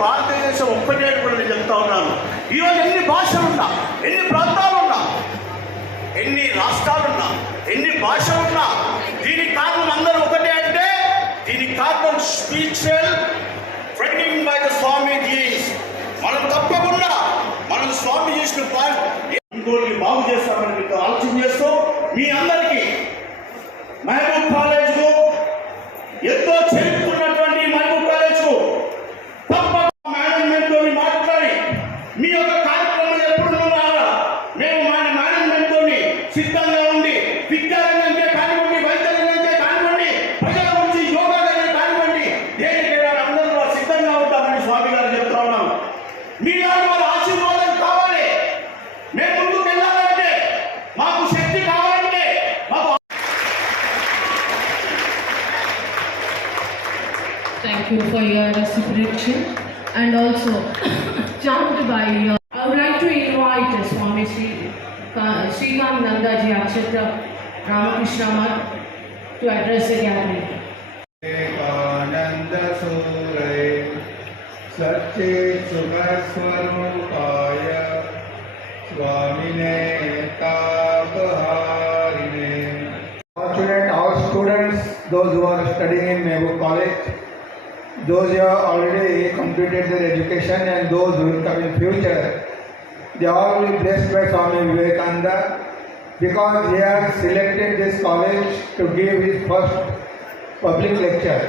భారతదేశం ఒక్కటే కూడా నేను చెప్తా ఉన్నాను. ఈరోజు ఎన్ని భాషలున్నా, ఎన్ని ప్రాంతాలున్నా, ఎన్ని రాష్ట్రాలున్నా, ఎన్ని భాషలున్నా, దీనికి కారణం అందరూ ఒకటే అంటే దీనికి కారణం spiritual training by the swamijis. మనం తప్పకుండా మనం స్వామి చేసిన ఇంకోటి బాగు చేస్తామని మీతో ఆలోచన చేస్తూ మీ అందరికీ మహబూబ్ కాలేజ్కు ఎంతో చేరుకున్నటువంటి మహబూబ్ కాలేజ్కు తప్పకుండా మేనేజ్మెంట్తో మాట్లాడి మీ యొక్క కార్యక్రమం ఎప్పుడు రావాలా మేము మన మేనేజ్మెంట్తో సిద్ధంగా ఉండి విద్యారంగంకే కానివ్వండి, వైద్య రంగంకే కానివ్వండి, ప్రజల గురించి యోగా రంగం కానివ్వండి, దేనికైనా అందరూ సిద్ధంగా ఉంటామని స్వామి గారు చెప్తా ఉన్నాం. మీ వాళ్ళ ఆశీర్వాదం కావాలి, మేము ముందుకు వెళ్ళాలంటే, మాకు శక్తి కావాలంటే మాకు. Thank you for your reciprocation and also charmed by your. I would like to invite Swami Srikant Nandaji Akshatra Ramakrishna Math to address the gathering. Ananda Surai Satche Sukaswarmukaya Swamine Tapaharine. Fortunate our students, those who are studying in Mehboob College, those who have already completed their education and those who will come in future, they are all blessed by Swami Vivekananda because he has selected this college to give his first public lecture.